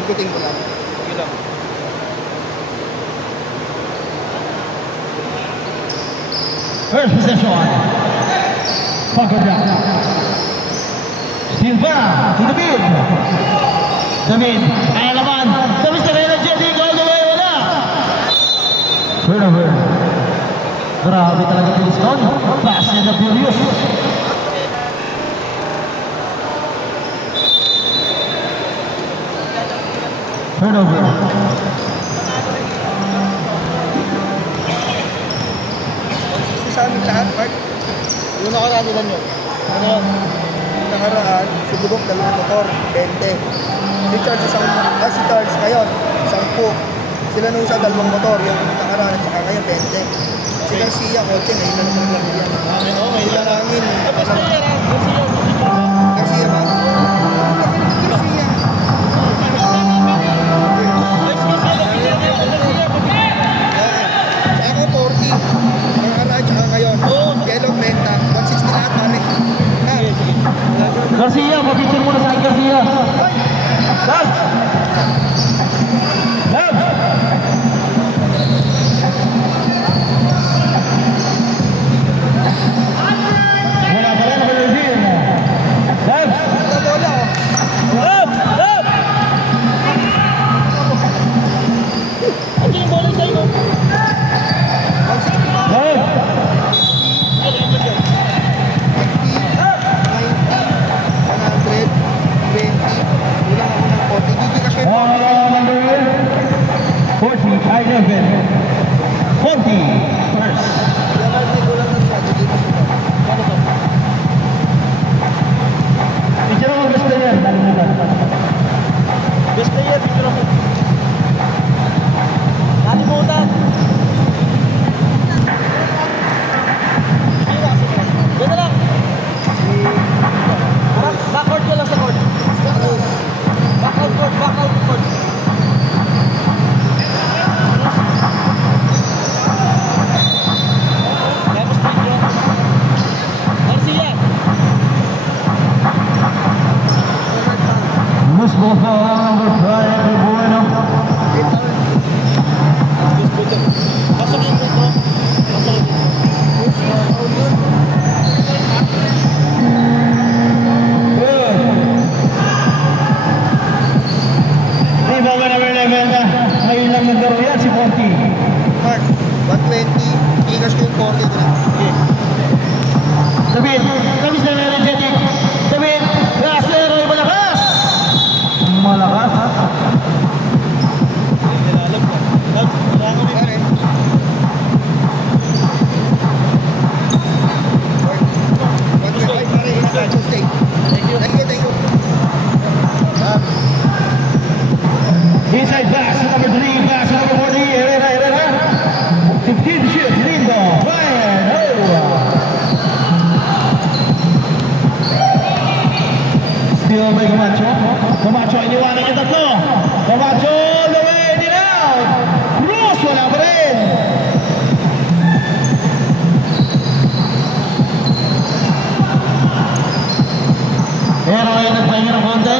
Pagkutin ko lang. Sige lang. First possession. Pocket down. Silva to the mid. David, kaya naman. David sa energetic all the way, wala. Turnover. Grabe talaga pilis doon. Fast and the furious. Turnover. Sa amin lahat, Mark. Yung nakaraan nila nyo. Ano yun? Nakaraan, si Bugok, 2 motor, 20. Si Charles ngayon, 10. Sila nung isa, 2 motor, yung nakaraan at saka ngayon, 20. Si Garcia, konti, ngayon na naman lang yan. May Sila namin. Garcia ba? Garcia ba? Garcia. Ako, 40. Nakaraan, tsaka ngayon. Yellow, 30. 160 lahat, pare. Ha? Garcia, pag-picture muna sa akin, Garcia. Labs! Labs! Wala pa rin ako review. Labs! Bola, oh. Labs! Labs! Ito yung bola sa'yo. 160 lahat. Labs! 40 first. Picture mo best player. Best player, picture ako. Nalimutan. Ganda lang. Backward ka lang sa court. Backout court, backout court. Loose ball foul number 5 for Bueno. Pasok yung dito. Pasok yung Good. Rebound number 11. Ngayon lang naglaro yan si 40. Mark, 120. Ikas ko yung 40. David, labis na energetic. David, Gasero, malakas. Malakas. nilalag ko. Tapos, kailangan din. Pare. Inside pass, number 3, pass number 40, Herrera. 15 shoot, Lindo, fire, Still by Camacho. Camacho, iniwanan niya tatlo. Camacho, all the way, in and out. Cruz, wala pa rin. Eroy, nagpahinga ng konti.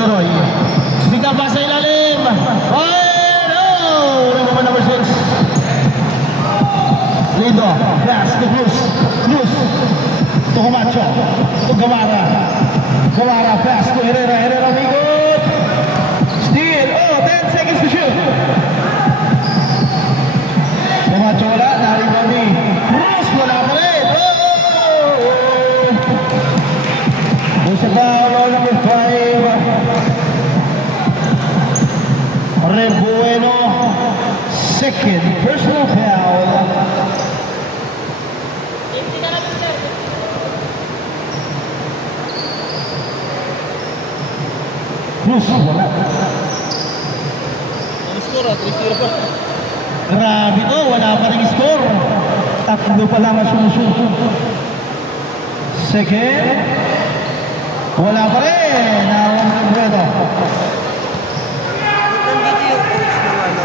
Eroy. Bigla pa sa ilalim. Fire, no! Number 6. Lindo, pass to Cruz. Cruz. To Camacho. To Gamara. Gamara, pass to Herrera. Herrera, good. Steal. Oh, 10 seconds to shoot. Camacho wala. Naribang ni Cruz. Wala pa rin. Oh! There's a foul, number 5. Rebueno, second personal foul. Cruz, wala. Ang score, 3-0 pa. Grabe to, wala pa rin score. Tatlo pa lang ang sumusunod. Second, wala pa rin. Rebueno. Nandito yung coach ng ano.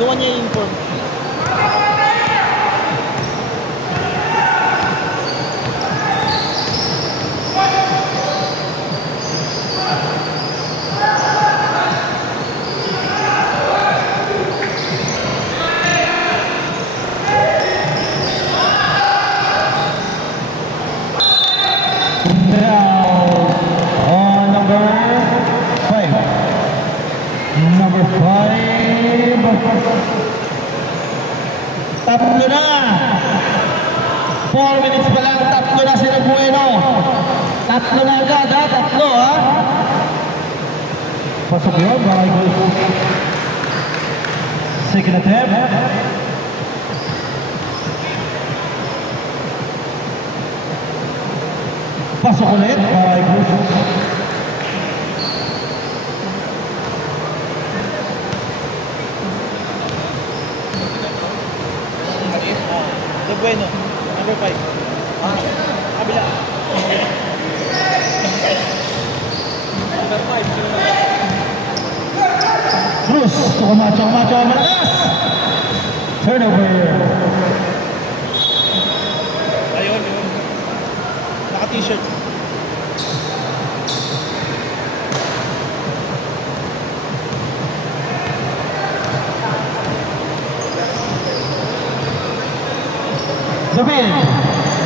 Gawa niya yung inform. tatlo na. 4 minutes pa lang, tatlo na sila Bueno. Tatlo na agad ha, tatlo ha. Pasok yun, Maragos. Second attempt. Pasok ulit, Maragos. De Bueno, number 5. Kabila. Number 5, sino na? Cruz, Camacho, malakas! Turnover. Ayun, yun. Naka-t-shirt.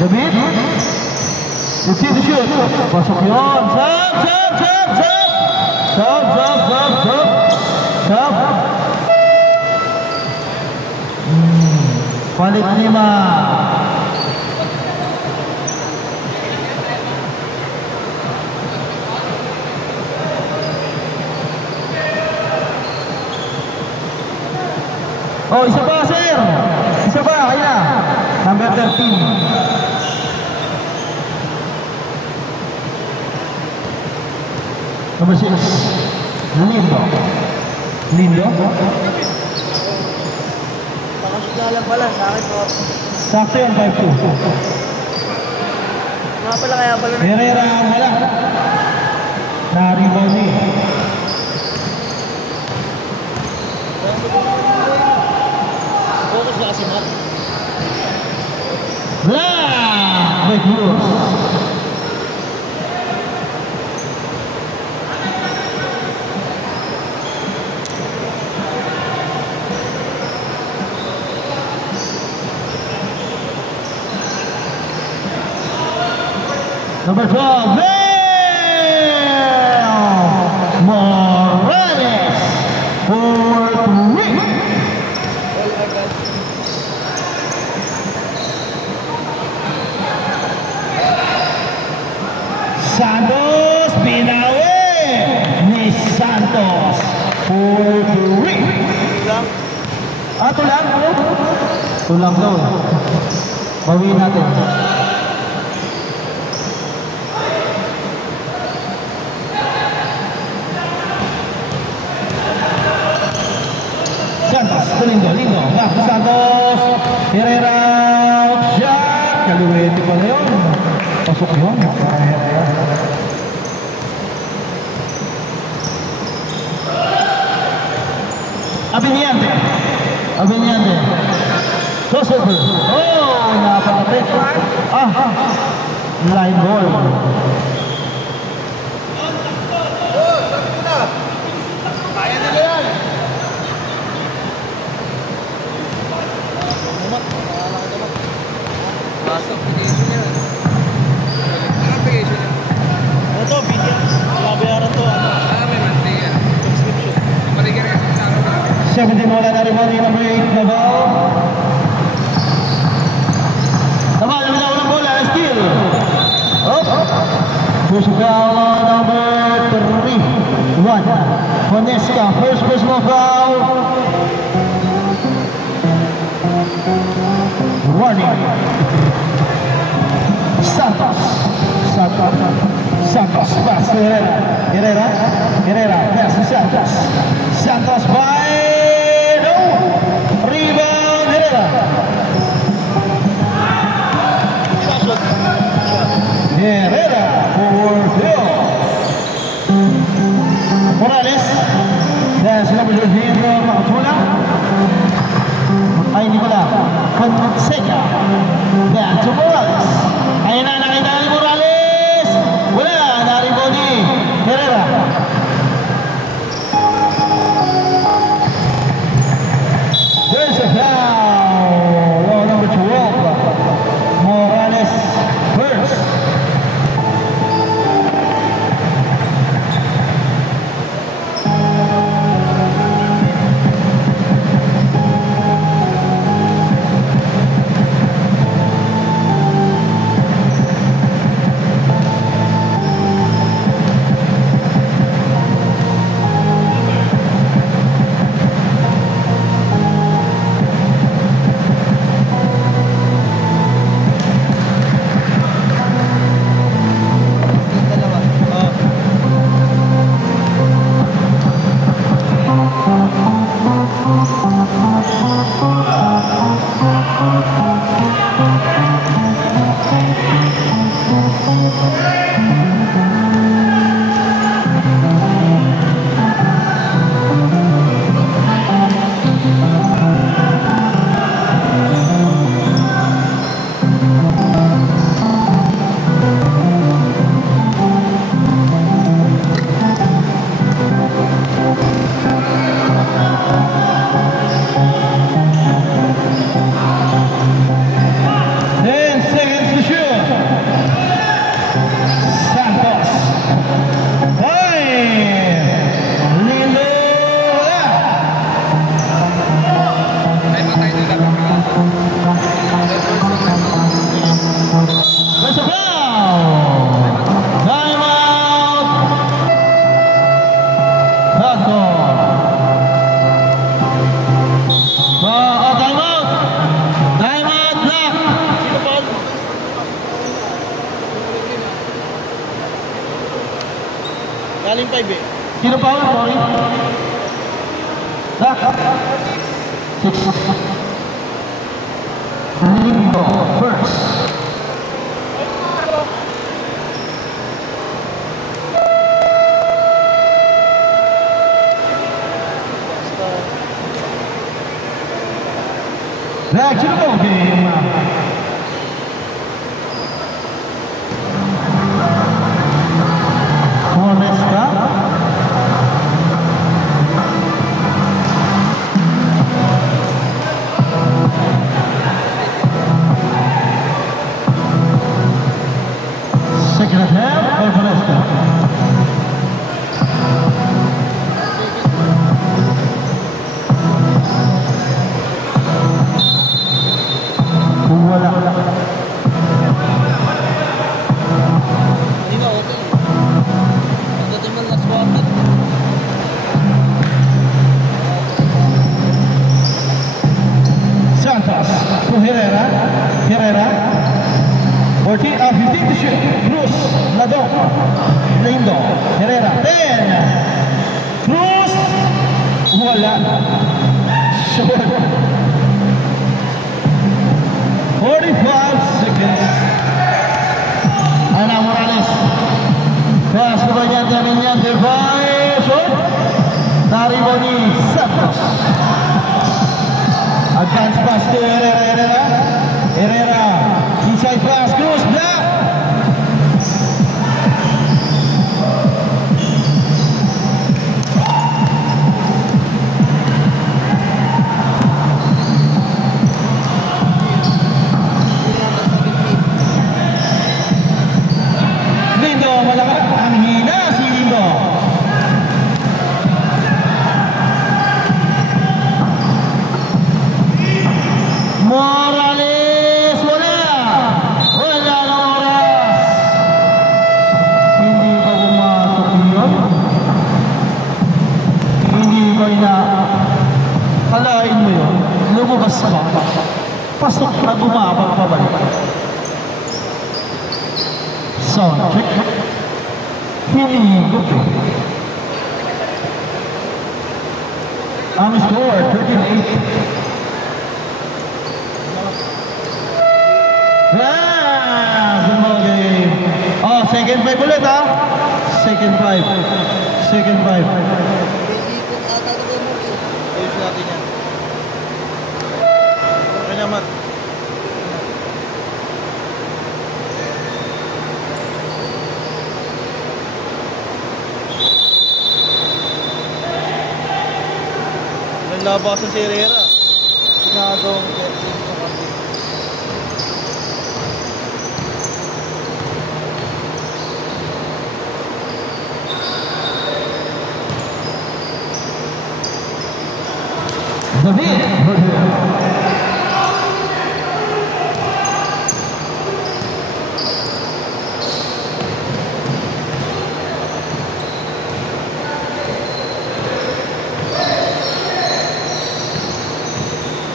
David. Receive the shoot. Pasok yun. Sub. Balik 5. Oh, isa pa, sir. Isa pa, kaya. Number 13. Number 6. Lindo. Pakasugala pala sa akin po. Sakto yan, 5-2. Mga pala kaya pala na. Herrera, wala. Na-rebound ni. Focus na kasi Matt. May Cruz. Number 12, Morales. 4-3. Santos, binawi ni Santos. 4-3. Lang. Tulang? Tulang daw. Bawiin natin. Santos, lindo. Back to Santos. Herrera. Shot. Kaluwete pala yun. Pasok yun. Abiniante. Crossover. Oh, napakapit. Line ball. Kaya nila yan. Pasok, application yan. Ano application yan? Ano to? Billions. Nabayaran to. May monthly yan. Subscription. Maligyan kasi sa araw namin. 17 wala na rin mo number 8 Davao. Davao, naminaw ng bola. Steal. First foul number 3. 1. Honesca. First personal foul. Warning. Santos. Pass to Herrera. Pass to Santos. Santos by no. Rebound Herrera. Herrera for Phil. Morales. Dan sila berhenti Makatula. Ay, hindi pala. Fonseca. Dan to Morales. Ayan na, nakita ni Morales. Wala, naribo ni Herrera. There's a foul. Row number 12. Morales first. Galing 5 eh. Sino pa ulit, sorry? Dak. 6. Lindo, first. Back to the ball game. Second attempt, Valesca. Wala. Hindi na auto. Pagdating mo last quarter. Santos to Herrera. Herrera. 15 to shoot. Cruz, Ladon, Lindo, Herrera, 10. Cruz, wala. Short. 45 seconds. Ana Morales. Pass kebanyakan Daminya Devay. Short. Dari Boni Santos. Advance pass to Herrera. Herrera. Inside pass, Cruz, black. Lindo, malakas. Ang hina si Lindo. Morales, wala. Wala na oras. Hindi ba pumasok yun? Hindi ko kalain mo yun. Lumabas pa. Pasok na bumabag pabalik. Sound check. Hinihigop eh. Ang score, 13-8. Good game. Oh, second 5 ulit ha. Second 5. Second 5. Ikot ata na ba mo? Ayos natin yan. Okay naman. Labasan si Herrera. Sinagawang getting sa kapit. David.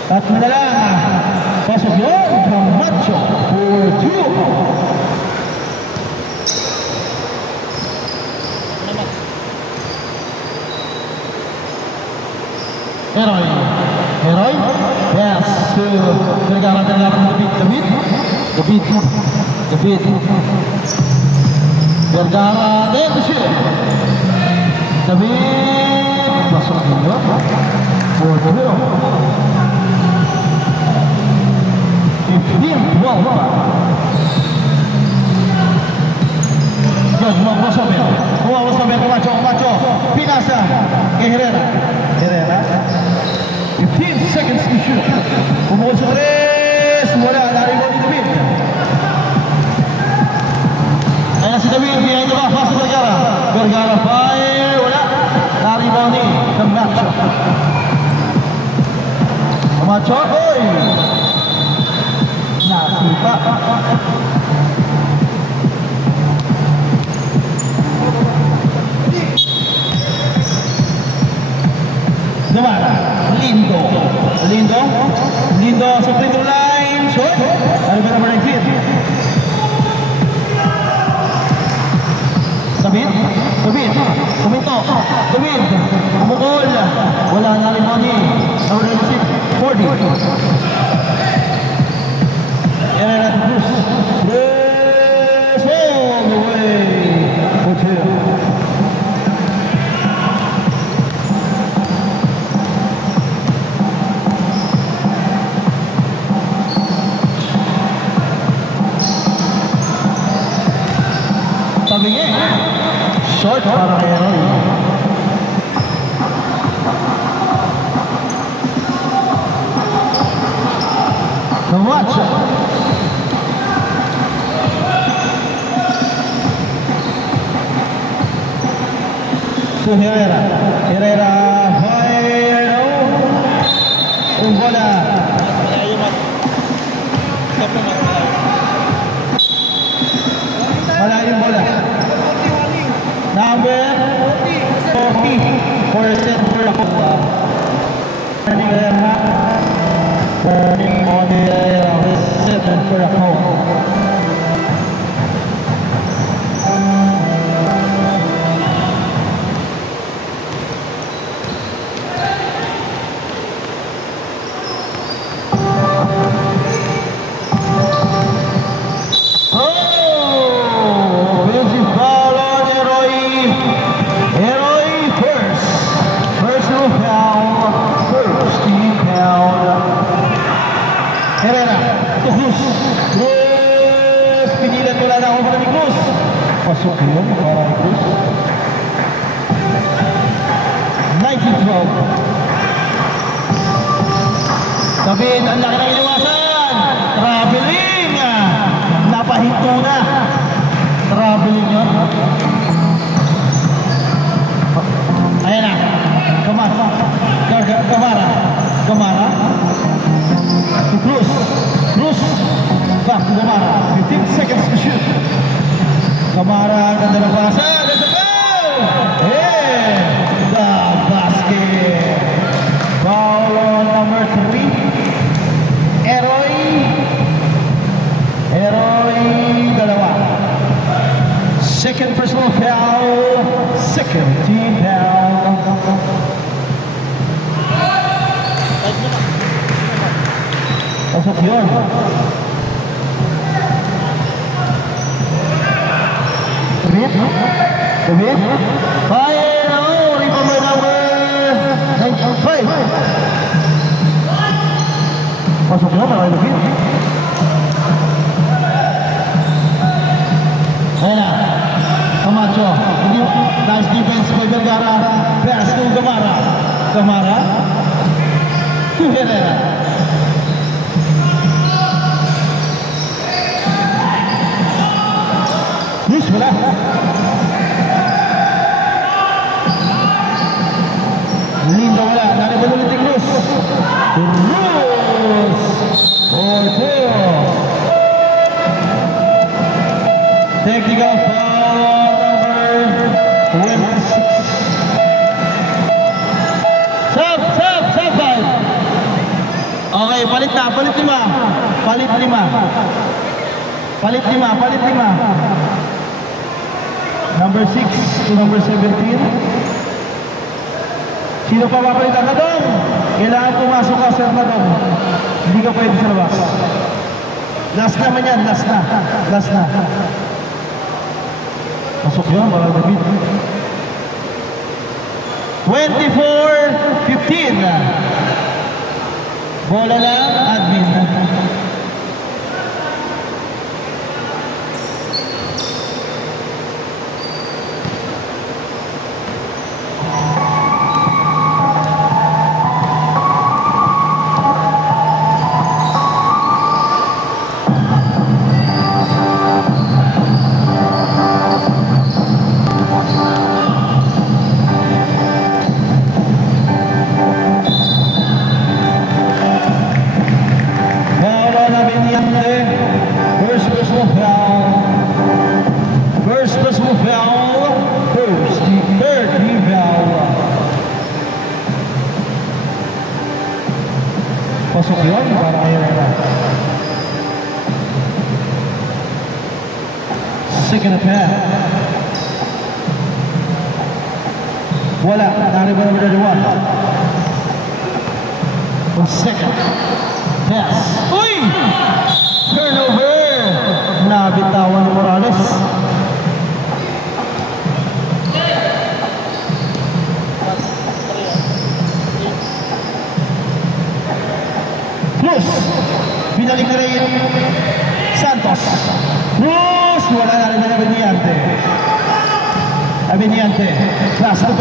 At madalang pasok yun Camacho for 2. Heroy. Heroy. Yes. Vergara David. David. Vergara then to shoot. David masuk dulu. 4-0. 15-12. Vamos a ver Camacho, Pinasa, Herrera, 15 seconds to shoot. Umuso res, wala, naribo ni David. Ayan si David, behind the back, pass to Vergara, fire, wala, naribo ni Camacho. Camacho, oy! Nasipa. Gumara, Lindo sa free throw line, shot. Ano ba number 19? David, kuminto, David, umukol, wala na rin money, number 96, 40. Yan na natin, Bruce, all the way, hotel. Short para kay Roy. Camacho. To Herrera. Fire. Un bola. Malayong bola. Number 40 for center Aqua. Turning on the 7 for Aqua. Pasok yun para Cruz. 19-12. David, ang laki ng iniwasan. Traveling. Napahinto na. Traveling yun. Ayan na. Gamara. To Cruz. Back to Gamara. 15 seconds to shoot. Gamara, ganda ng pasa. Let's go! Hey! The basket. Foul on number 3. Eroy, dalawa. Second personal foul. Second team foul. Pasok yun. David, fire, rebound number 95. Pasok na para David. Ayan na, Camacho, nice defense by Vergara, pass to Gamara to Herrera. Wala. Lindo wala. Naribal ulit yung Cruz. Technical foul number 26. Sub. Okay, palit lima. Number 6 to number 17. Sino pa papalitan ka dong? Kailangan pumasok ka sa dong. Hindi ka pwede sa labas. Last naman yan, last na. Pasok yun, mga David. 24-15. Bola lang, admin. Pasok yun, para kayo na. Second attempt. Wala, nariba na dalawa. Second. Yes. Uy! Turnover! Nabitawan ni Morales. Cruz, binalik na rin Santos. Cruz, wala na rin na Abeniante. Abeniante, last to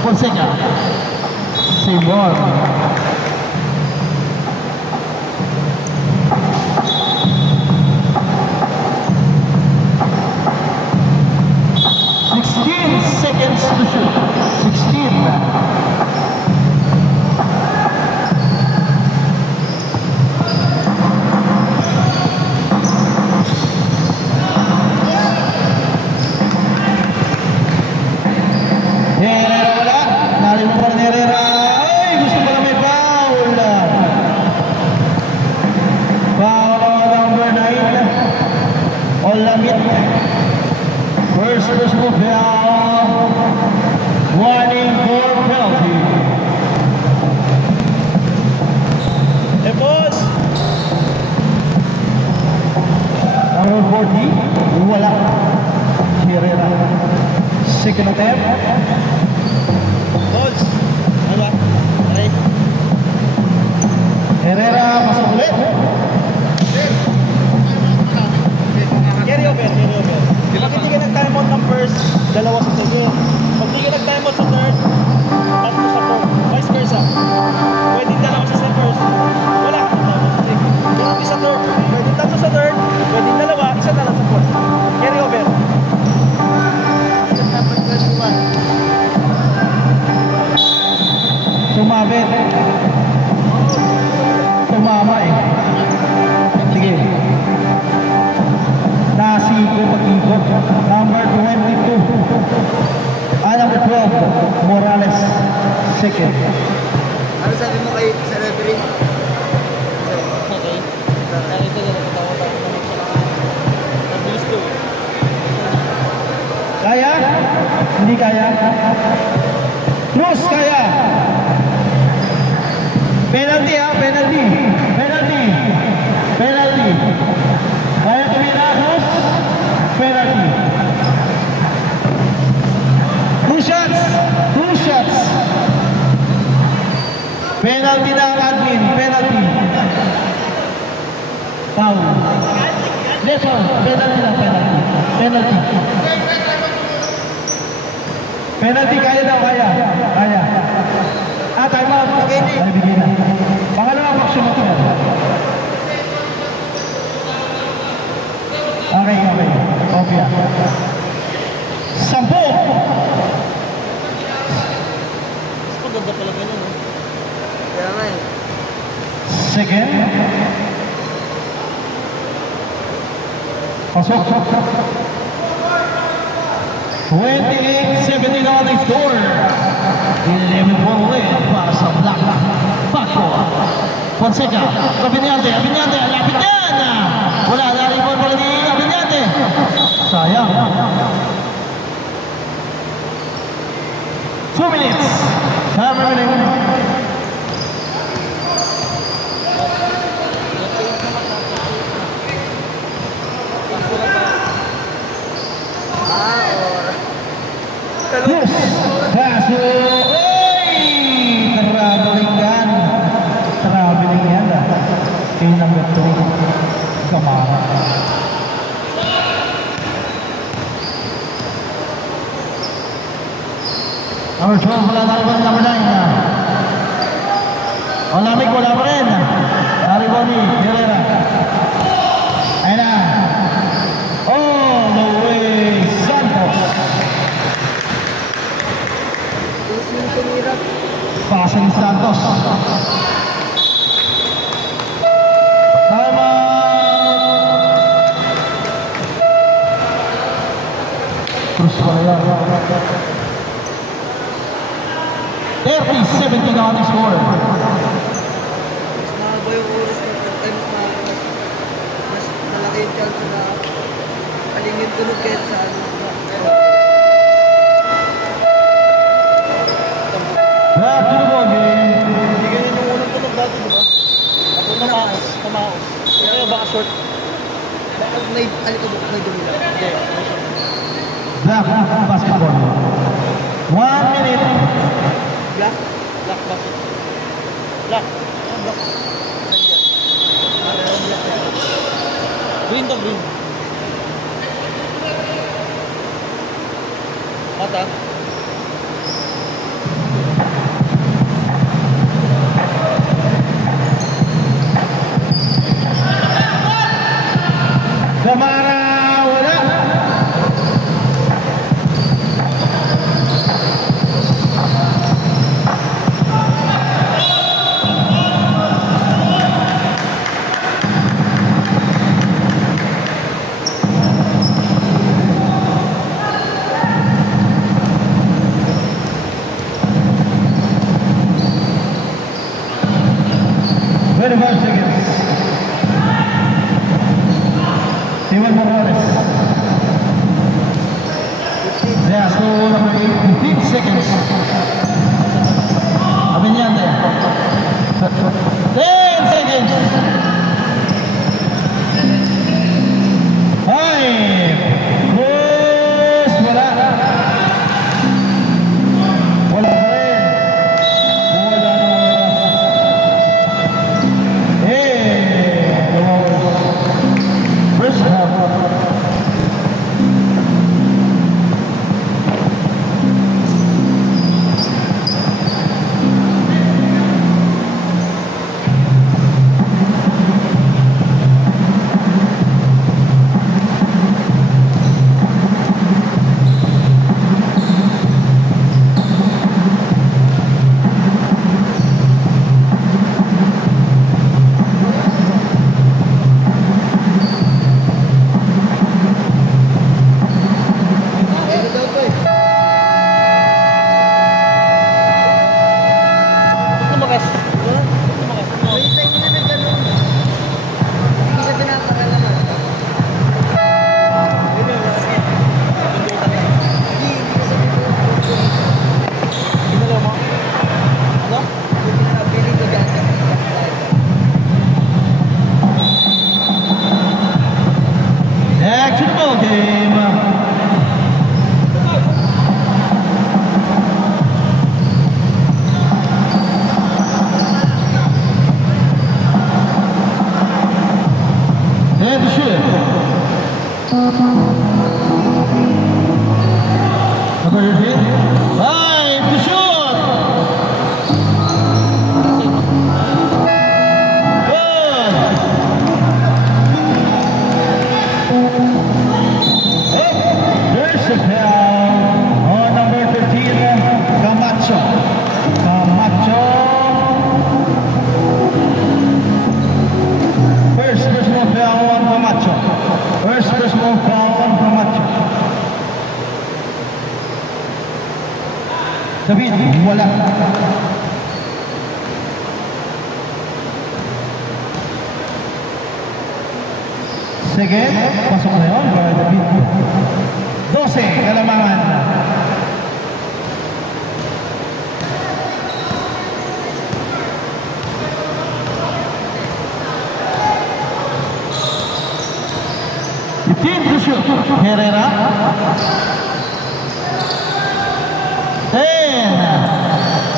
Fonseca. Same ball. Seconds to shoot. 16. First personal foul, warning for penalty. Hey, boss! Number 40, wala. Herrera. Second attempt. Boss! Ano ba? Okay. Herrera, masuk ulit. Carry over. Pag hindi ka nag-time out ng first, dalawa sa second. Pag hindi ka nag-time out sa third, tatlo sa fourth. Vice versa. Pwede dalawa sa first. Wala. Kung isa third, pwede tatlo sa third, pwede dalawa, isa na lang sa fourth. Carry over. Sumabit. Tumama eh. Sige. Nasigo pag-ikot. Number 22. Number 12. Morales. Second. Ano sabi mo kay sa referee? Okay. Nakita niya, nagkatawa-tawa naman siya. Nabilis ko. Kaya? Hindi kaya? Cruz, kaya? Penalty ha, penalty. Kaya tumira, Cruz? Penalty. Two shots. Penalty na ang admin, penalty. Foul. Yes, penalty. Penalty, kaya daw, kaya. Time out. Ay, bigyan na. Pangalawang maksimot yan. Okay. Okay. 10. Maganda pala ganyan, no? Kaya nga eh. Second. Pasok. 28-17 on the score. 11 ball lead para sa Black. Paco. Fonseca. Abeniante. Lapit yan. Wala na rin ball pala ni Abeniante. Sayang. 2 minutes. Time remaining. Camara. Number 12, wala na rin. Number 9. Olamig, wala pa rin. Nariboni, Herrera. Ayun na. All the way, Santos. Pasang Santos. Tama. Terus pala yan. 30-17 na ating score. Mas mahaba yung oras ng times na mas malaki yung chance na aling yung tunog kayo sa ano. Back to the ball game. Hindi ganyan yung unang tunog dati, di ba? Ako tumaos. Kaya baka short. Baka may alikabok, may dumi lang. Okay, may short. Black basketball. 1 minute. Black? Black basket. Black. Black. Green to green. Mata. Camara, wala. Very much seconds. Iwan Morales. Yeah, so number 15 seconds. Abinyande. 10 seconds. 5. Yes, wala. Wala pa rin. Wala na oras. First half. David, wala. Sige, pasok na yun. David. 12, kalamangan. Team to shoot. Herrera. 10.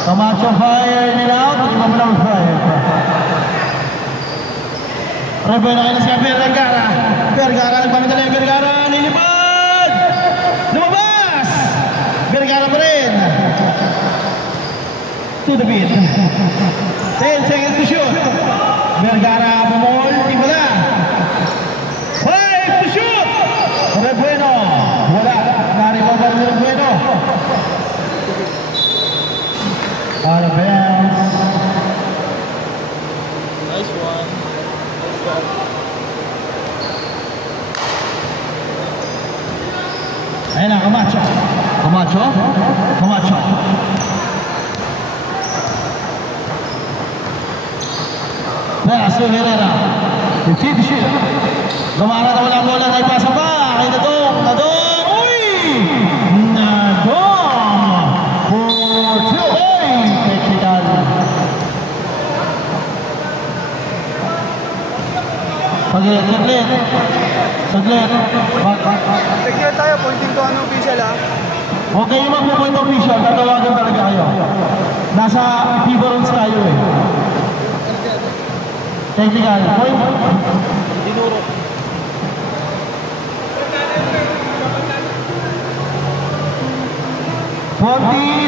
Camacho fire it out. Iba mo naman fire. Rebel na kayo na si Herrera. Vergara, nagpamadali. Vergara, nilipad! Lumabas! Vergara pa rin. To the beat. 10 seconds to shoot. Vergara, bumol, di ba na? 5 to shoot! Rebueno, wala. Naribabar ni Rebueno. Out of bounds. Nice one. Ayan na, Camacho. Camacho. Camacho. Pass to Herrera. 50 to shoot. Gumana na wala bola na ipasa pa. Kay Nadong. Nadong. Uy! Nadong. For 2. Uy! Technical. Saglit. Saglit. Saglit. Tignan tayo, pointing to ano official ha. Huwag kayo magpo-point official, tatawagan talaga kayo. Nasa FIBA rules tayo eh. Technical, point. Dinuro.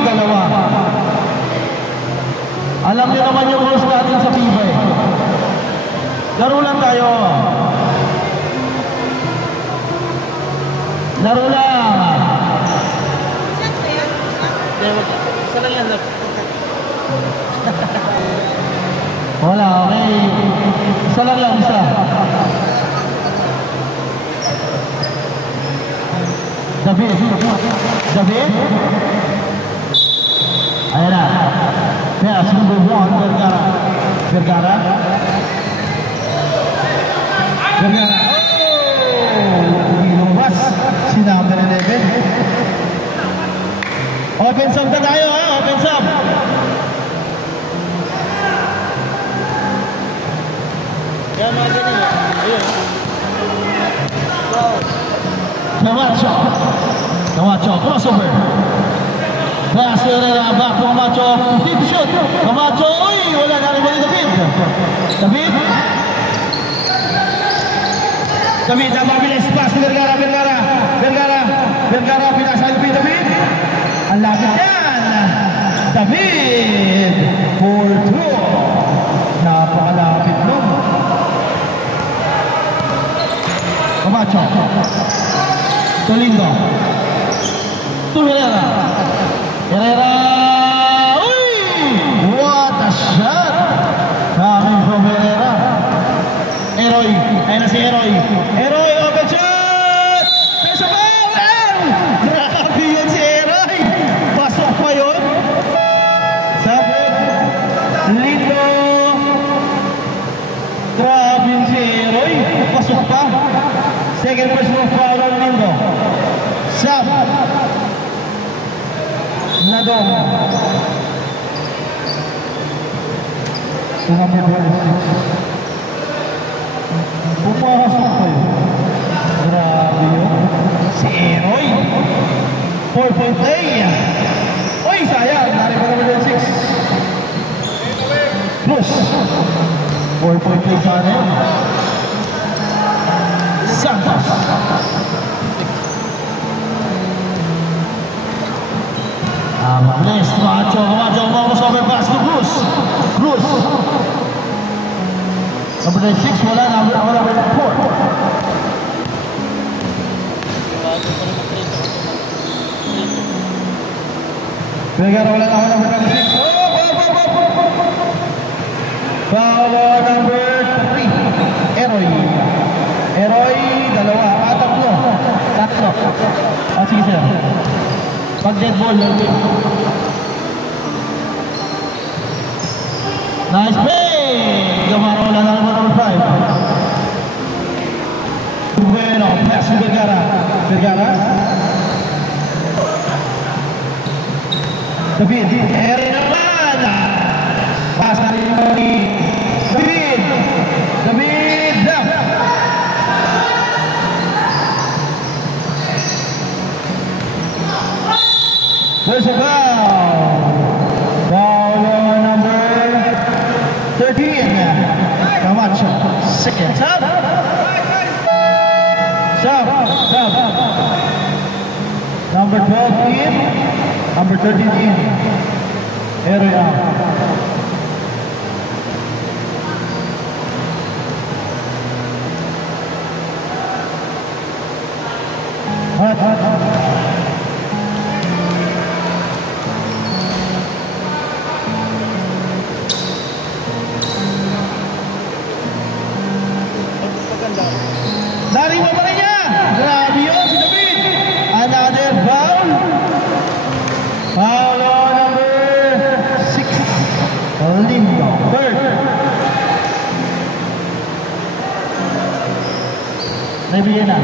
Dalawa. Alam niyo naman yung rules natin sa FIBA eh. Laro lang tayo. Laro lang. Isa lang yan. Wala, okay. Isa lang lang, isa. David. David. Ayan na. Pass number 1, Vergara. Vergara. Vergara. Oh! Binubas. Sinama na David. Open sub na tayo, ha? Open sub. Kaya mga ganun yun. Ayun. Wow. Camacho. Camacho. Crossover. Pass to Herrera. Back to Camacho. Deep shoot. Camacho. Uy! Wala na rin ba ni David? David. David. Mabilis. Pass to Vergara. Vergara. Vergara. Vergara. Pinasahin pa David. Ang lapit yan. David. 4-2. Napakalapit nun. Camacho. Tolindo. To Herrera. Herrera. Uy! What a shot! Coming from Herrera. Eroy. Ayun na si Eroy. Eroy, open shot! Peso ball! Grabe yun si Eroy. Pasok pa yun. Sabi. Lindo. Grabe yun si Eroy. Pasok pa. Second personal foul on Lindo. Sab. Nadong. Tumamay ba yung 6? Pumasok pa yun. Grabe yun. Si Eroy. 4-point play. Uy, sayang. Nari pa naman yung 6. Plus. 4-point play sa anin. Santos. Mabilis. Camacho. Camacho. Vamos overpass to Cruz. Cruz. Number 6. Wala na. Wala na. 4. Vergara wala na. Wala na. 6. Foul number 3. Eroy. Eroy. Dalawa. Tatlo. Tatlo. Sige sir. Pag dead ball. Nice play! Gamara wala na naman number 5. Bueno, pass to Vergara. Vergara. David. Herrera. Pass na rin David. David. There's a foul. Foul number 13. Camacho. Second up. Number 13 in. Area. Hot. Maganda. Nariwa pa rin niya. Grabe yun si David. Another foul. Foul on number 6. Lindo. Third. Naibigyan na.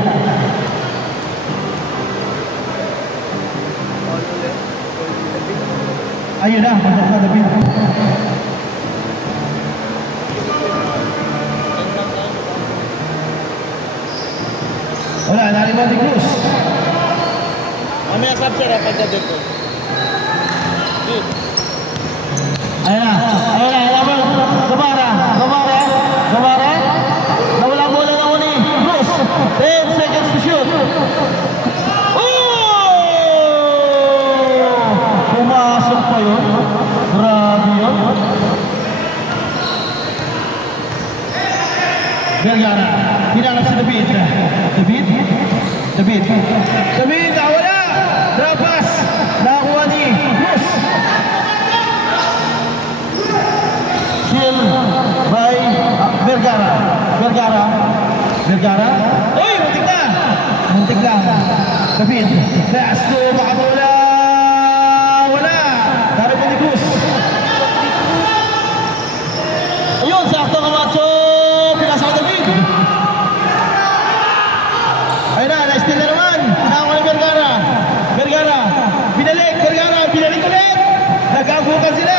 Ayun na. Masok na David. Wala, nariwa ni Cruz. Mamaya sab sir, pagka dito. Ayan na. Gabara. Nawala bola na uni. Cruz. 10 seconds to shoot. Pumasok pa yun. Grabe yun. Vergara. Hinanap si David. David, nawala. Drop pass. Nakuha ni Cruz. Shield by Vergara. Uy, muntik na. David, fast to makabola. Wala. Dari pa ni Cruz. Ayun, sakto Camacho. Pinasa ka David. Ayun na, na-steal na naman. Nakuha ni Vergara. Binalik ulit. Nagkabukan sila.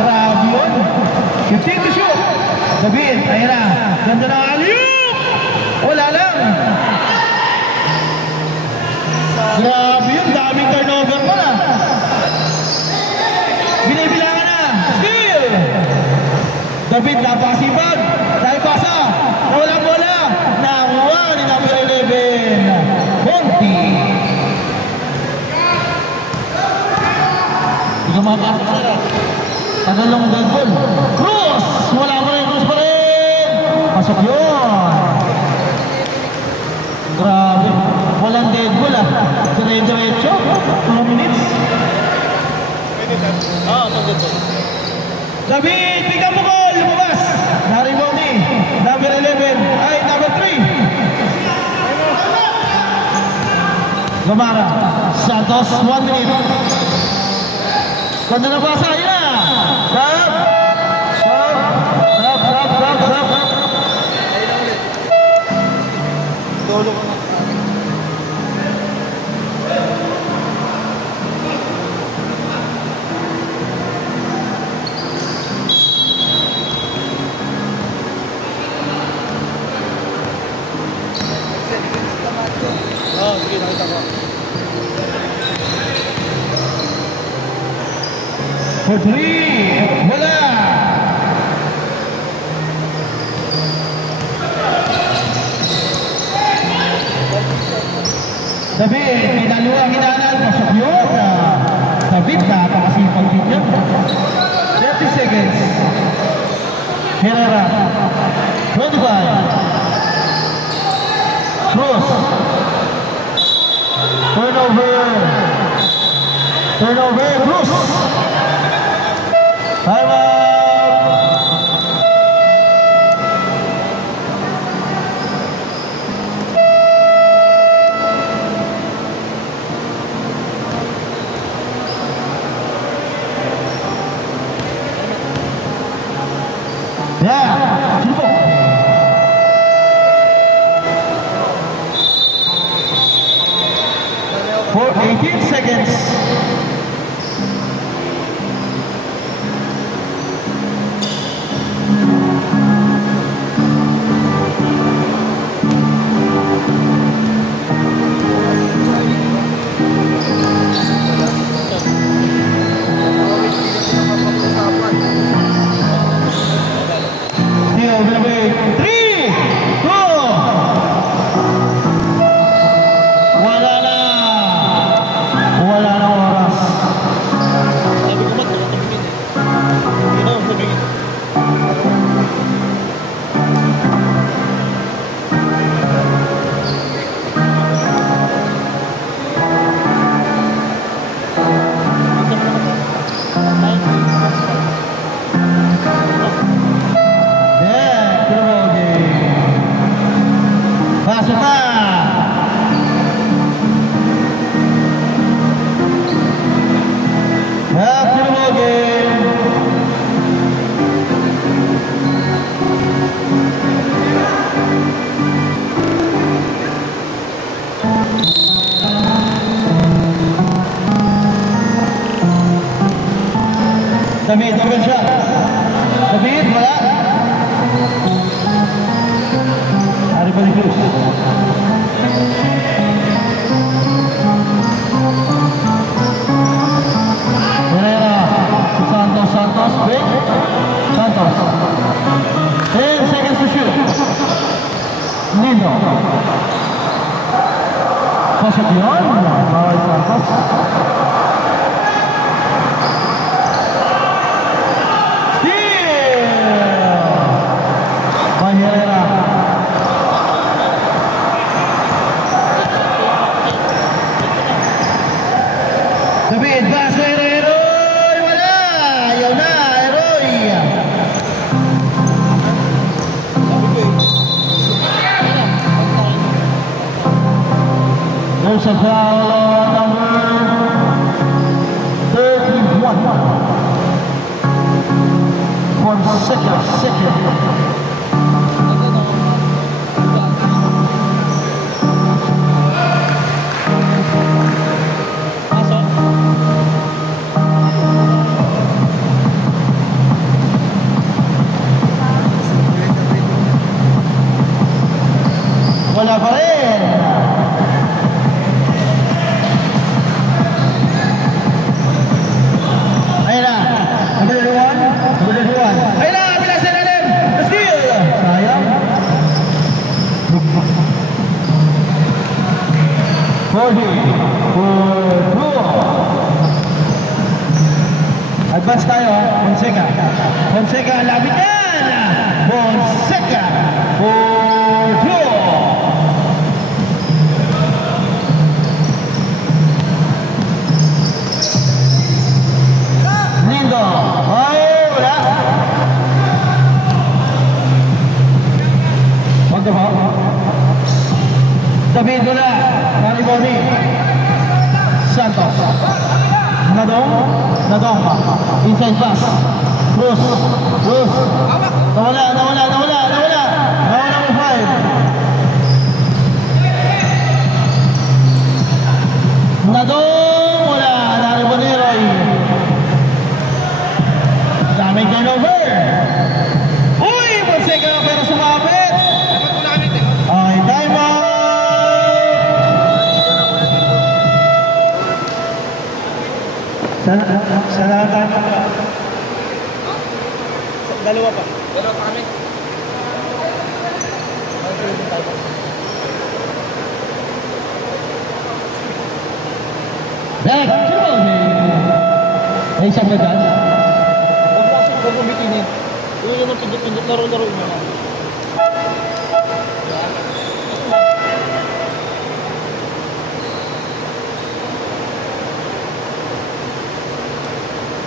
Grabe yun. 15 to shoot. David, ayun na. Ganda ng alley-oop. Wala lang. Grabe yun. Daming turnover pa na. Binibilangan na. Steal. David, napakasipag. Dahil pasa. Walang bola. Nakuha ni number 11. Monty. Hindi ka makakasok sila. Tagalong dead ball. Cruz! Wala pa rin. Cruz pa rin. Pasok yun. Grabe. Walang dead ball ah. Dire-diretso. 2 minutes. Maganda. David, pick up the ball. Lumabas. Naribaw ni number 11. Ay, number 3. Gamara. Santos, 1 minute. Ganda na basa. Ayun na. Sarap. Dolo ko na. Sige, nakita ko. For 3. Wala. David, minaluwa hinanan. Pasok yun. David, napakasipag din yun. 30 seconds. Herrera. 25. Cruz. Turnover. Cruz. Time out. Yeah, sumpok. For 18 seconds. Wala na oras. Pasok na. Back to the ball game. David, open shot. David, wala. Hari pa ni Cruz. Herrera, Santos, break. Santos. 10 seconds to shoot. Nindo. Pasok yun. Bawal Santos. Herrera. David, pass to Herrera. Wala. Ayaw na, Heroy. There's a foul on number 31. For second. Wala pa rin. Ayun na. Number 31. Ayun na. Bilasan natin. Steal. Sayang. 40. Advance tayo. Fonseca. Labit yan. Fonseca. 4-2. David wala. Mariboni. Santos. Nadong. Inside pass. Cruz. Nawala mo 5. Nadong wala. Mariboni Roy. Daming turnover. Uy! Fonseca pero sumabit. Okay, time out. Sana tayo. Dalawa pa kami. Back to the ball game. May isang na dyan. Huwag bumikinin. Yun ang pindot-pindot. Laro-laro mo na.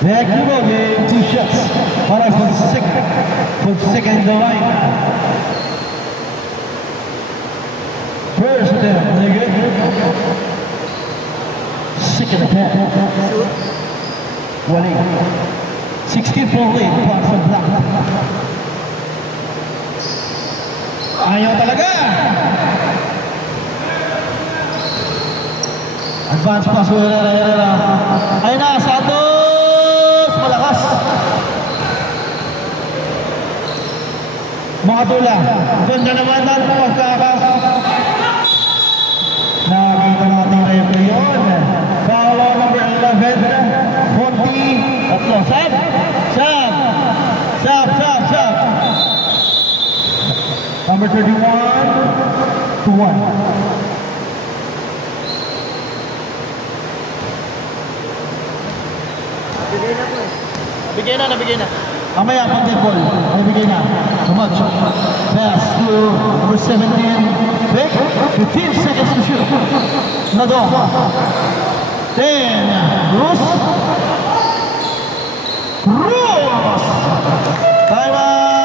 Back to the ball game. 2 shots. Para Fonseca in the line. First attempt. Good. Second attempt. Wali. 16-point lead. Plus a block. Ayaw talaga. Advance pass to Herrera. Ayun na, Santos. Malakas. Mga tula. Ganda naman ang pagkaka. Nakakita natin replay yun. Foul on number 11. 40. Tatlo. Sab. Number 31 to 1. Nabigay na. Mamaya pag may ball, nabigay na. Tumatch. Pass to number 17. Vic, 15 seconds to shoot. Nadong. 10. Cruz. Time out.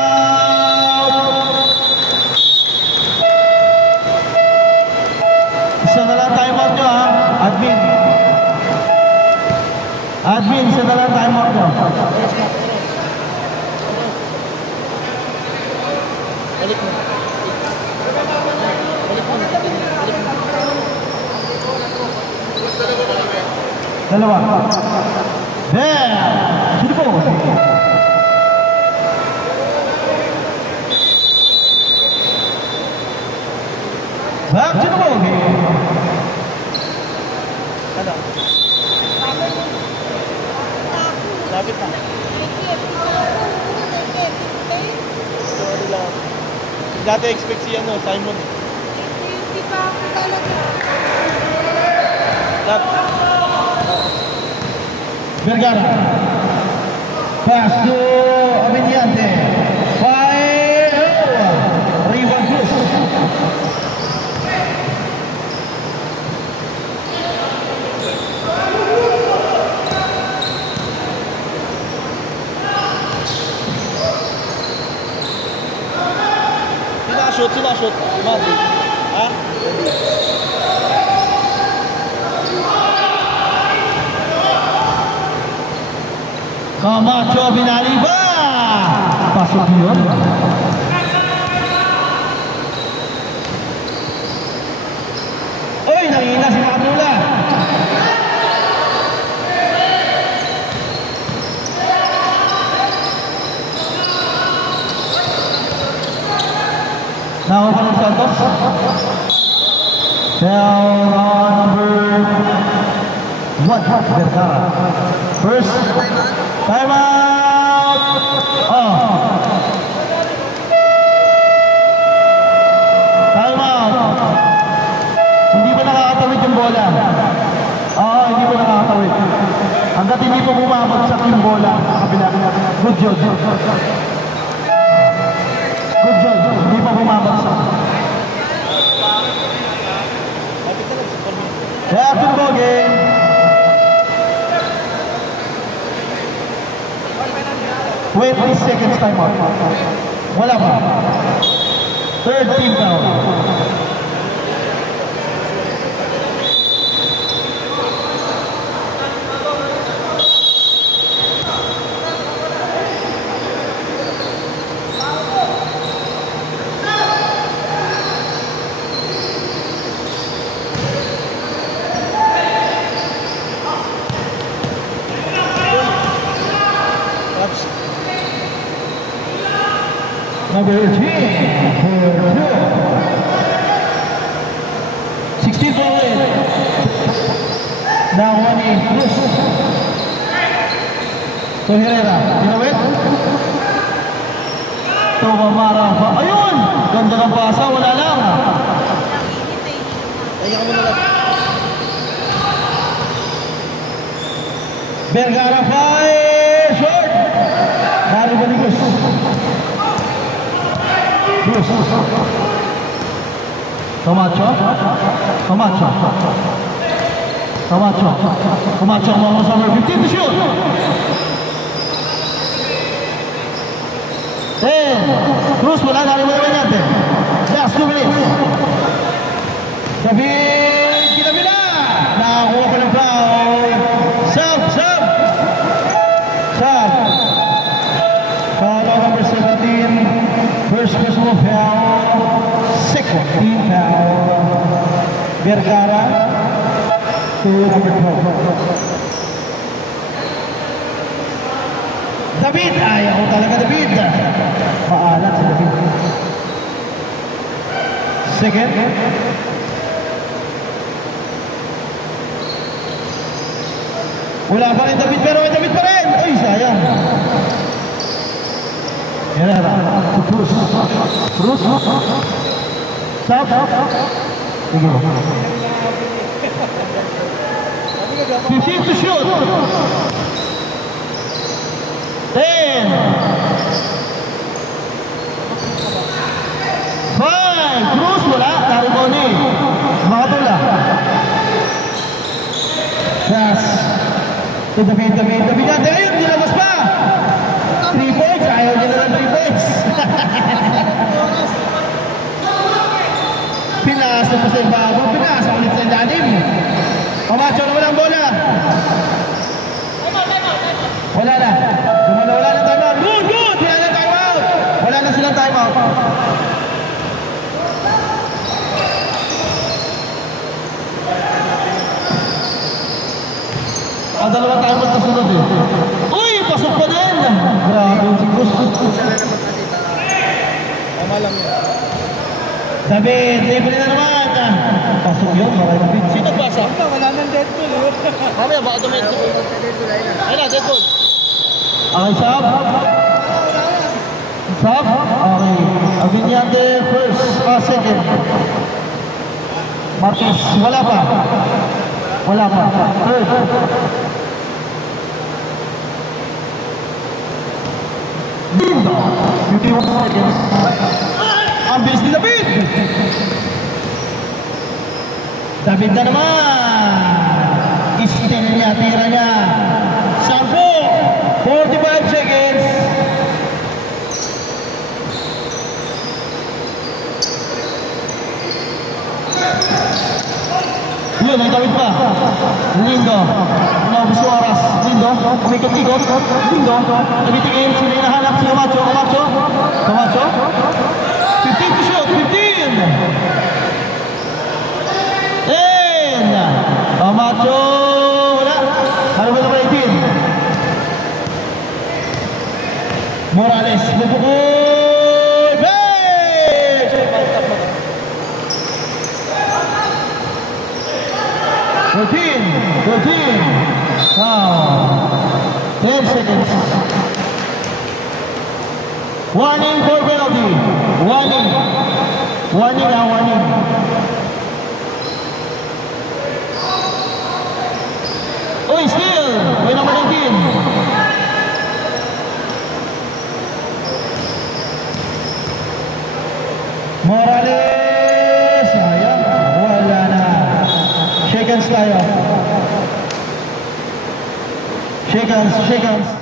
Isa na lang timeout nyo ha, admin. Admin, isa na lang timeout nyo. Balik mo. Dalawa. There! Sino po? Back to the ball game. Ano? Lapit na. Sorry lang. Dati expect si Simon. Hindi pa ako talaga. Vergara. Pass to Abiniante. Fire! Rival Cruz. Sila shoot. Mati. Ha? Camacho binaliba. Pasok yun. Oy, nangina si Matula. Now from Santos. Down on number 1, Vergara. First time out. Time out. Hindi pa nakakatawid yung bola. Hindi pa nakakatawid. Hanggat hindi pa bumabagsak yung bola sa kabila. Good job. Good job. Hindi pa bumabagsak. Back to the ball game. Wait 3 seconds time out. Wala pa. Third team down. Number 18 for 16 for it. Now one in Cruz. To Herrera. Ginawit. To Mamara. Ayun! Ganda ng pasa. Wala lang. Ayan mo na lang. Vergara fire. Short. Dari Baligus. Camacho almost number 15 to shoot. 10. Cruz wala na rin natin. Last 2 minutes. Sabi kinabila. Nakakuha pa ng foul. Sub. Foul number 17. First personal foul. Second team foul. Vergara to number 12. David! Ayaw ko talaga David. Maalat si David. Second. Wala pa rin David pero may David pa rin. Ay, sayang. Herrera to Cruz. Stop. Sige. 15 to shoot. 10. 5. Cruz wala. Tarigoni. Makatula. Pass. To David. Ayun, nilabas pa. 3 points. Ayaw nila ng 3 points. Pinasa pa sa ibabaw, pinasa ulit sa ilalim. Camacho na walang bola. Wala na. Wala na timeout. Good, good. Wala na timeout. Wala na silang timeout. Dalawang timeout na sunod eh. Uy, pasok pa din. Grabe yung sigos. Sila naman kasi tama lang yun. David, libre na naman. Pasok yun, maray na bid. Sino pasa? Wala nang Deadpool eh. Mamaya, baka dumit. Ayun na, Deadpool. Okay, Sab? Sab? Okay. Avinyante first, second. Marquez, wala pa. Wala pa. Third. Dindo. 51 seconds. Ang bilis ni David. David na naman. Istin niya, tira niya. 10. 45 seconds. Yun, may tawid pa. Lindo. Naubos yung oras. Lindo. Umikot-ikot. Lindo. Nabitigin. Sino yung nahanap? Si Camacho. Camacho. Camacho. 15 to shoot. 15. 10. Camacho. Wala. Ano ba naman 18? Morales. Bubukoy. 13. Wow. 10 seconds. Warning for penalty. Warning. Warning na, warning. Oh, still. Way number 19. Morales. Sayang. Wala na. Shake hands tayo. Shake hands, shake hands.